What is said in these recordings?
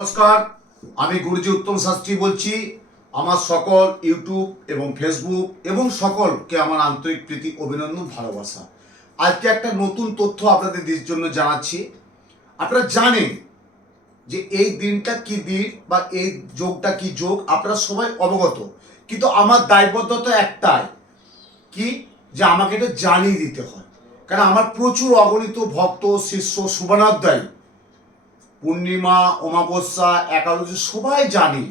নমস্কার, আমি গুরুজি উত্তম শাস্ত্রী বলছি। আমার সকল ইউটিউব এবং ফেসবুক এবং সকলকে আমার আন্তরিক প্রীতি, অভিনন্দন, ভালোবাসা। আজকে একটা নতুন তথ্য আপনাদের জন্য জানাচ্ছি। আপনারা জানেন যে এই দিনটা কি দিন বা এই যোগটা কি যোগ, আপনারা সবাই অবগত, কিন্তু আমার দায়বদ্ধতা একটাই, কি যে আমাকে এটা জানিয়ে দিতে হয়। কারণ আমার প্রচুর অগণিত ভক্ত, শিষ্য, শুভানুধ্যায়ী পূর্ণিমা, অমাবস্যা, একাদশী সবাই জানি,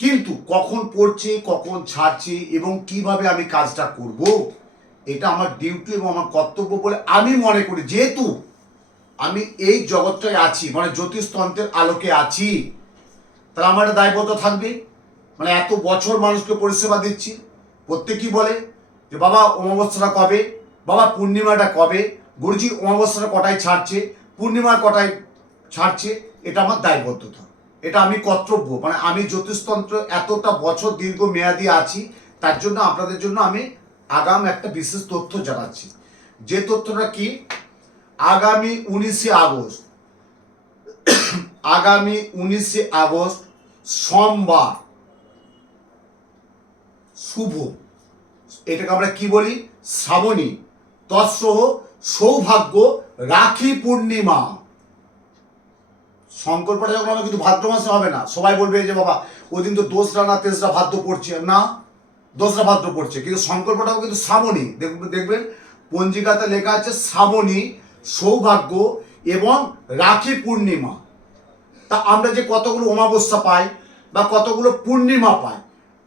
কিন্তু কখন পড়ছে, কখন ছাড়ছে এবং কিভাবে আমি কাজটা করব, এটা আমার ডিউটি এবং আমার কর্তব্য বলে আমি মনে করি। যেহেতু আমি এই জগৎটায় আছি, মানে জ্যোতিষতন্ত্রের আলোকে আছি, তাহলে আমার একটা দায়বদ্ধ থাকবে। মানে এত বছর মানুষকে পরিষেবা দিচ্ছি, প্রত্যেকেই বলে যে বাবা অমাবস্যাটা কবে, বাবা পূর্ণিমাটা কবে, গুরুজি অমাবস্যাটা কটায় ছাড়ছে, পূর্ণিমা কটায় ছাড়ছে। এটা আমার দায়বদ্ধতা, এটা আমি কর্তব্য, মানে আমি জ্যোতিষতন্ত্র এতটা বছর দীর্ঘ মেয়াদি আছি, তার জন্য আপনাদের জন্য আমি আগাম একটা বিশেষ তথ্য জানাচ্ছি। যে তথ্যটা কি, আগামী 19শে আগস্ট, আগামী 19শে আগস্ট সোমবার শুভ, এটাকে আমরা কি বলি, শ্রাবণী, তৎসহ সৌভাগ্য রাখি পূর্ণিমা। সংকল্পটা যখন হবে কিন্তু ভাদ্র মাসে হবে না। সবাই বলবে যে বাবা ওই দিন তো দোসরা না তেসরা ভাদ্র পড়ছে, না, দোসরা ভাদ্র পড়ছে, কিন্তু সংকল্পটাও কিন্তু শ্রাবণী। দেখবেন পঞ্জিকাতে লেখা আছে শ্রাবণী, সৌভাগ্য এবং রাখি পূর্ণিমা। তা আমরা যে কতগুলো অমাবস্যা পাই বা কতগুলো পূর্ণিমা পাই,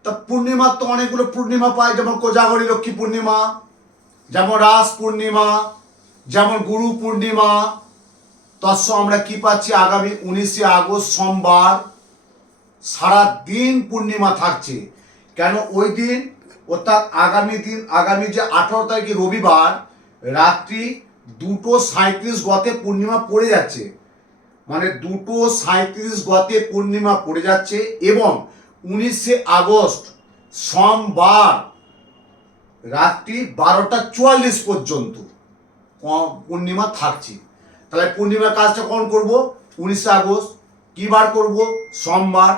তা পূর্ণিমার তো অনেকগুলো পূর্ণিমা পাই, যেমন কোজাগরী লক্ষ্মী পূর্ণিমা, যেমন রাস পূর্ণিমা, যেমন গুরু পূর্ণিমা। তৎস আমরা কি পাচ্ছি, আগামী 19শে আগস্ট সোমবার সারা দিন পূর্ণিমা থাকছে। কেন ওই দিন, অর্থাৎ আগামী দিন, আগামী যে 18 তারিখে রবিবার রাত্রি 2:37 গতে পূর্ণিমা পড়ে যাচ্ছে, মানে 2:37 গতে পূর্ণিমা পড়ে যাচ্ছে এবং 19শে আগস্ট সোমবার রাত্রি 12:44 পর্যন্ত পূর্ণিমা থাকছে। তাহলে পূর্ণিমার কাজটা কখন করব, 19শে আগস্ট, কী বার করব, সোমবার।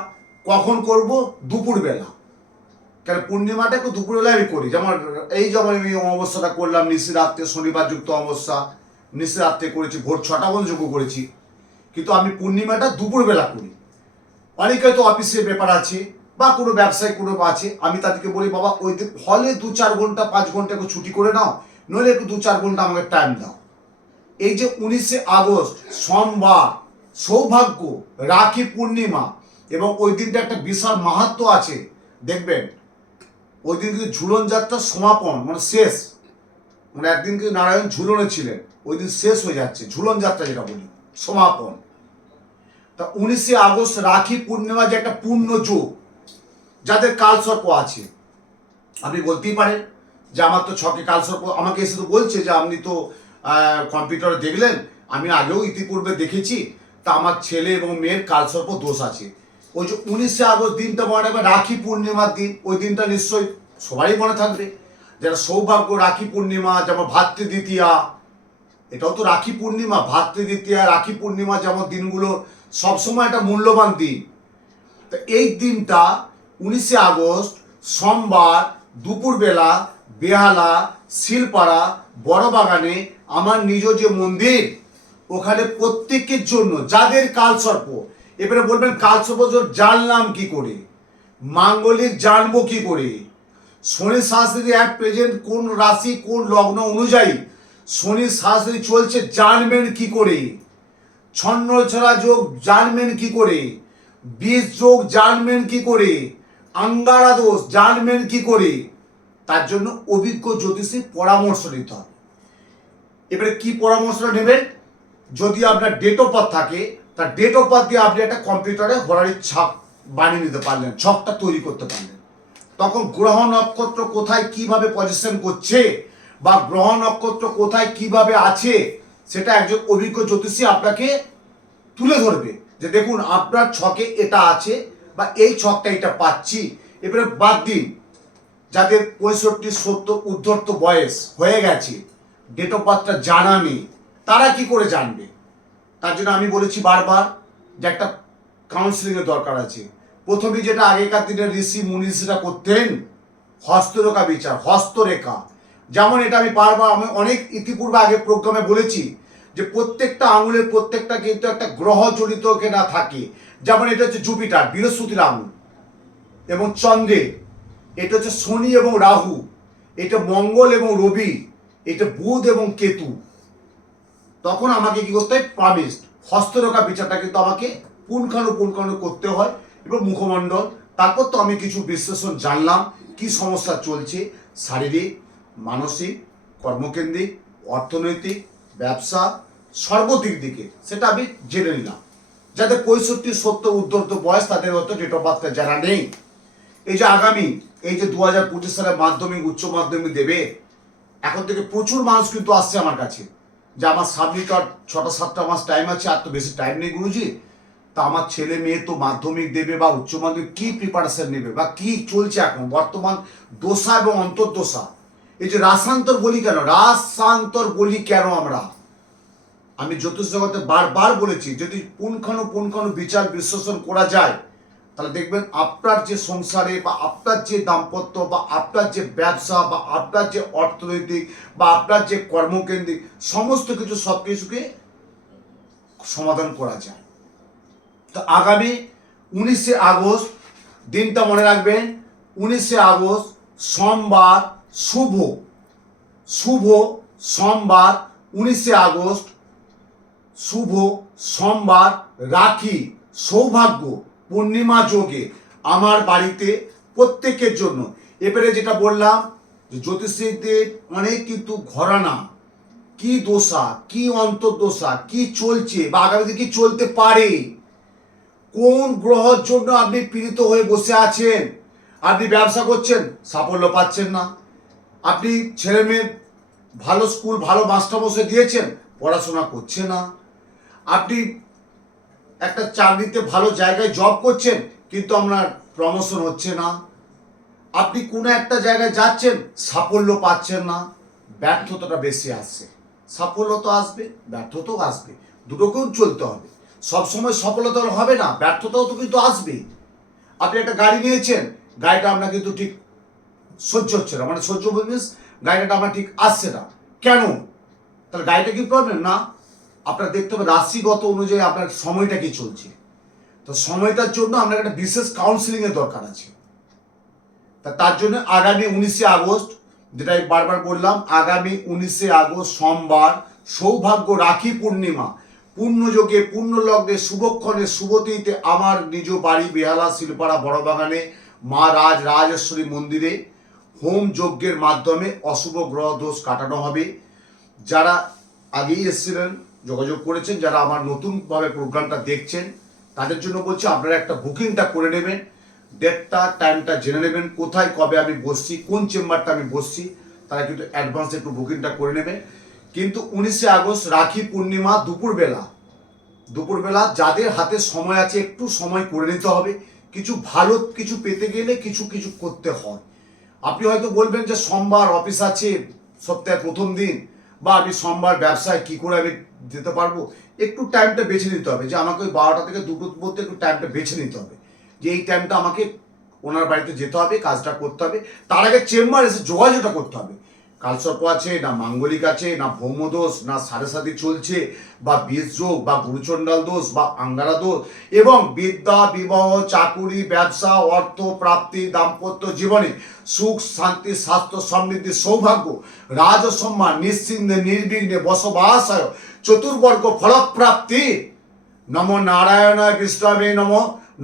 কখন করব, দুপুরবেলা। কেন পূর্ণিমাটা একটু দুপুরবেলায় আমি করি, যেমন এই যেমন আমি অমাবস্যাটা করলাম নিশিরাত্রে, শনিবার যুক্ত অমাবস্যা, নিশিরাত্রে করেছি, ভোর 6টা পর্যন্ত যোগ্য করেছি, কিন্তু আমি পূর্ণিমাটা দুপুরবেলা করি। অনেকে হয়তো অফিসের ব্যাপার আছে বা কোনো ব্যবসায় কোনো আছে, আমি তাদেরকে বলি বাবা ওই হলে 2-4 ঘন্টা 5 ঘন্টা একটু ছুটি করে নাও, নইলে একটু 2-4 ঘন্টা আমাকে টাইম দাও। এই যে 19শে আগস্ট সোমবার সৌভাগ্য রাখি পূর্ণিমা, এবং ওই দিনটা একটা বিশাল মাহাত্ম্য আছে। দেখবেন ওই দিন কিন্তু ঝুলন যাত্রার সমাপন, মানে শেষ, মানে একদিন কিন্তু নারায়ণ ঝুলনে ছিলেন, ওই দিন শেষ হয়ে যাচ্ছে ঝুলন যাত্রা, যেটা বলি সমাপন। তা 19শে আগস্ট রাখি পূর্ণিমা যে একটা পূর্ণ যোগ, যাদের কালসর্প আছে, আপনি বলতেই পারেন যে আমার তো ছকে কালসর্প, আমাকে এসে তো বলছে যে আপনি তো কম্পিউটারে দেখলেন, আমি আগেও ইতিপূর্বে দেখেছি, তা আমার ছেলে এবং মেয়ের কালসর্প দোষ আছে। ওই যে 19শে আগস্ট দিনটা মনে রাখবে, রাখি পূর্ণিমার দিন, ওই দিনটা নিশ্চয়ই সবারই মনে থাকবে। যারা সৌভাগ্য রাখি পূর্ণিমা, যেমন ভাতৃদ্বিতীয়া, এটাও তো রাখি পূর্ণিমা, ভাতৃদ্বিতীয়া, রাখি পূর্ণিমা, যেমন দিনগুলো সবসময় একটা মূল্যবান দিন। তো এই দিনটা 19শে আগস্ট সোমবার দুপুরবেলা বেহালা, শিলপাড়া, বড়বাগানে আমার নিজ যে মন্দির, ওখানে প্রত্যেকের জন্য যাদের কালসর্প, এবারে বলবেন কালসর্প জানলাম কি করে, মাঙ্গলিক জানবো কি করে, শনি শাস্ত্রী এক প্রেজেন্ট কোন রাশি কোন লগ্ন অনুযায়ী শনি শাস্ত্রী চলছে জানবেন কি করে, ছন্নছড়া যোগ জানবেন কি করে, বীজ যোগ জানবেন কি করে, আঙ্গারা দোষ জানবেন কি করে, তার জন্য অভিজ্ঞ জ্যোতিষীর পরামর্শ নিতে হবে। এবারে কি পরামর্শটা নেবেন, যদি আপনার ডেট অফ বার্থ থাকে, তার ডেট অফ বার্থ দিয়ে আপনি একটা কম্পিউটারে হরারির ছাপ বানিয়ে নিতে পারলেন, ছকটা তৈরি করতে পারলেন। তখন গ্রহ নক্ষত্র কোথায় কিভাবে পজিশন করছে বা গ্রহ নক্ষত্র কোথায় কিভাবে আছে, সেটা একজন অভিজ্ঞ জ্যোতিষী আপনাকে তুলে ধরবে যে দেখুন আপনার ছকে এটা আছে বা এই ছকটা এটা পাচ্ছি। এবারে বাদ দিন যাদের 65-70 ঊর্ধ্বর্ত বয়স হয়ে গেছে, ডেট অফ বার্থটা জানা নেই, তারা কি করে জানবে? তার জন্য আমি বলেছি বারবার যে একটা কাউন্সিলিংয়ের দরকার আছে। প্রথমে যেটা আগেকার দিনের ঋষি মুনিষিরা করতেন, হস্তরেখা বিচার, হস্তরেখা। যেমন এটা আমি অনেক ইতিপূর্বে আগে প্রোগ্রামে বলেছি যে প্রত্যেকটা আঙুলের প্রত্যেকটা কিন্তু একটা গ্রহ জড়িত না থাকে। যেমন এটা হচ্ছে জুপিটার, বৃহস্পতির আঙুল, এবং চন্দ্রের, এটা হচ্ছে শনি এবং রাহু, এটা মঙ্গল এবং রবি, এটা বুধ এবং কেতু। তখন আমাকে কি করতে হয়, পামিস্ট হস্তরেখা বিচারটা কিন্তু আমাকে পুঙ্খানু করতে হয়, এবং মুখমণ্ডল। তারপর তো আমি কিছু বিশ্লেষণ জানলাম কি সমস্যা চলছে, শারীরিক, মানসিক, কর্মকেন্দ্রিক, অর্থনৈতিক, ব্যবসা, সর্বদিক দিকে সেটা আমি জেনে নিলাম। যাদের 65-70 ঊর্ধ্বত বয়স, তাদের হয়তো ডেট অফ বার্থটা জানা নেই। এই যে আগামী এই যে 2025 সালে মাধ্যমিক, উচ্চ মাধ্যমিক দেবে, এখন থেকে প্রচুর মানুষ কিন্তু আসছে আমার কাছে যে আমার সাবমিট আর 6-7টা মাস টাইম আছে, আর তো বেশি টাইম নেই গুরুজি, তা আমার ছেলে মেয়ে তো মাধ্যমিক দেবে বা উচ্চ মাধ্যমিক কি প্রিপারেশন নেবে বা কি চলছে এখন বর্তমান দশা এবং অন্তর্দশা। এই যে রাসান্তর বলি কেন, রাসান্তর বলি কেন আমরা, আমি জ্যোতিষ জগতে বারবার বলেছি, যদি পুঙ্খানু বিচার বিশ্লেষণ করা যায়, তাহলে দেখবেন আপনার যে সংসারে বা আপনার যে দাম্পত্য বা আপনার যে ব্যবসা বা আপনার যে অর্থনৈতিক বা আপনার যে কর্মকেন্দ্রিক সমস্ত কিছু সব কিছুকে সমাধান করা যায়। তো আগামী 19শে আগস্ট দিনটা মনে রাখবেন, 19শে আগস্ট সোমবার, শুভ সোমবার, 19শে আগস্ট শুভ সোমবার, রাখি, সৌভাগ্য, পূর্ণিমা যোগে আমার বাড়িতে প্রত্যেকের জন্য। এবারে যেটা বললাম যে জ্যোতিষীদের অনেক কিন্তু ঘরানা, কি দোষা, কি অন্তর্দশা, কি চলছে বা আগামীতে কি চলতে পারে, কোন গ্রহের জন্য আপনি পীড়িত হয়ে বসে আছেন। আপনি ব্যবসা করছেন, সাফল্য পাচ্ছেন না। আপনি ছেলে মেয়ে ভালো স্কুল, ভালো মাস্টারমশাই দিয়েছেন, পড়াশোনা করছে না। আপনি একটা চাকরিতে ভালো জায়গায় জব করছেন, কিন্তু আপনার প্রমোশন হচ্ছে না। আপনি কোনো একটা জায়গায় যাচ্ছেন, সাফল্য পাচ্ছেন না, ব্যর্থতাটা বেশি আসছে। সাফল্য তো আসবে, ব্যর্থতাও আসবে, দুটোকেও চলতে হবে। সবসময় সফলতা হবে না, ব্যর্থতাও তো কিন্তু আসবেই। আপনি একটা গাড়ি নিয়েছেন, গাড়িটা আপনার কিন্তু ঠিক সহ্য হচ্ছে না, মানে সহ্য মিনস গাড়িটা আমার ঠিক আসছে না, কেন? তাহলে গাড়িটা কি প্রবলেম না? আপনার দেখতে হবে রাশিগত অনুযায়ী আপনার সময়টা কি চলছে। তো সময়টার জন্য আপনার একটা বিশেষ কাউন্সিলিংয়ের দরকার আছে। তার জন্য আগামী 19শে আগস্ট, যেটা আমি বারবার বললাম, আগামী 19শে আগস্ট সোমবার, সৌভাগ্য, রাখি পূর্ণিমা, পূর্ণযোগে, পূর্ণ লগ্নে, শুভক্ষণে, শুভতিথিতে আমার নিজ বাড়ি বেহালা শিলপাড়া বড়বাগানে মা রাজেশ্বরী মন্দিরে হোম যজ্ঞের মাধ্যমে অশুভ গ্রহ দোষ কাটানো হবে। যারা আগেই এসেছিলেন, যোগাযোগ করেছেন, যারা আমার নতুনভাবে প্রোগ্রামটা দেখছেন, তাদের জন্য বলছি আপনারা একটা বুকিংটা করে নেবেন, ডেটটা টাইমটা জেনে নেবেন, কোথায় কবে আমি বসছি, কোন চেম্বারটা আমি বসছি, তারা কিন্তু অ্যাডভান্স একটু বুকিংটা করে নেবেন। কিন্তু 19শে আগস্ট রাখি পূর্ণিমা দুপুরবেলা যাদের হাতে সময় আছে একটু সময় করে নিতে হবে। কিছু ভালো কিছু পেতে গেলে কিছু কিছু করতে হয়। আপনি হয়তো বলবেন যে সোমবার অফিস আছে, সপ্তাহের প্রথম দিন, বা আমি সোমবার ব্যবসায় কি করে আমি যেতে পারবো, একটু টাইমটা বেছে নিতে হবে, যে আমাকে ওই 12টা থেকে 2টোর মধ্যে একটু টাইমটা বেছে নিতে হবে, যে এই টাইমটা আমাকে ওনার বাড়িতে যেতে হবে, কাজটা করতে হবে। তার আগে চেম্বার এসে যোগাযোগটা করতে হবে। কালসর্প আছে না, মাঙ্গলিক আছে না, ভৌমদোষ না, সাড়ে সাথে চলছে, বা বীজ যোগ বা গুরুচণ্ডাল দোষ বা আঙ্গারা দোষ, এবং বিদ্যা, বিবাহ, চাকুরি, ব্যবসা, অর্থ প্রাপ্তি, দাম্পত্য জীবনে সুখ, শান্তি, স্বাস্থ্য, সমৃদ্ধি, সৌভাগ্য, রাজসম্মান, নিশ্চিন্তে নির্বিঘ্নে বসবাসায়, চতুর্বর্গ ফলপ্রাপ্তি। নম নারায়ণায় বিষ্ণবে নম,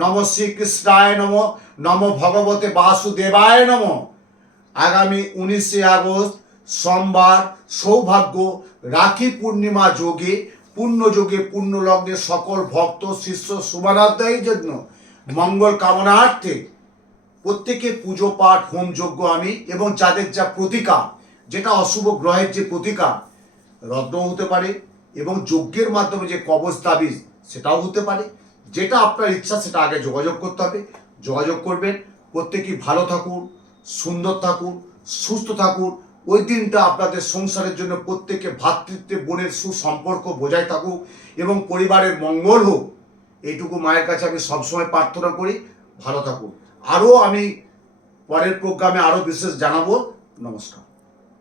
নম শ্রীকৃষ্ণায় নম, নম ভগবতে বাসুদেবায় নম। আগামী 19শে আগস্ট সোমবার, সৌভাগ্য, রাখি পূর্ণিমা যোগে, পূর্ণযোগে, পূর্ণ লগ্নে সকল ভক্ত শিষ্য শুভারাধ্যায়ের জন্য মঙ্গল কামনার্থে প্রত্যেকে পুজো পাঠ, হোম যজ্ঞ আমি, এবং যাদের যা প্রতিকার, যেটা অশুভ গ্রহের যে প্রতিকার, রত্ন হতে পারে, এবং যজ্ঞের মাধ্যমে যে কবচ তাবিজ সেটাও হতে পারে। যেটা আপনার ইচ্ছা সেটা আগে যোগাযোগ করতে হবে, যোগাযোগ করবেন। প্রত্যেকেই ভালো থাকুন, সুন্দর থাকুন, সুস্থ থাকুন। ওই দিনটা আপনাদের সংসারের জন্য প্রত্যেকে ভ্রাতৃত্বে বোনের সুসম্পর্ক বজায় থাকুক এবং পরিবারের মঙ্গল হোক। এইটুকু মায়ের কাছে আমি সবসময় প্রার্থনা করি। ভালো থাকুন। আরও আমি পরের প্রোগ্রামে আরও বিশেষ জানাবো। নমস্কার।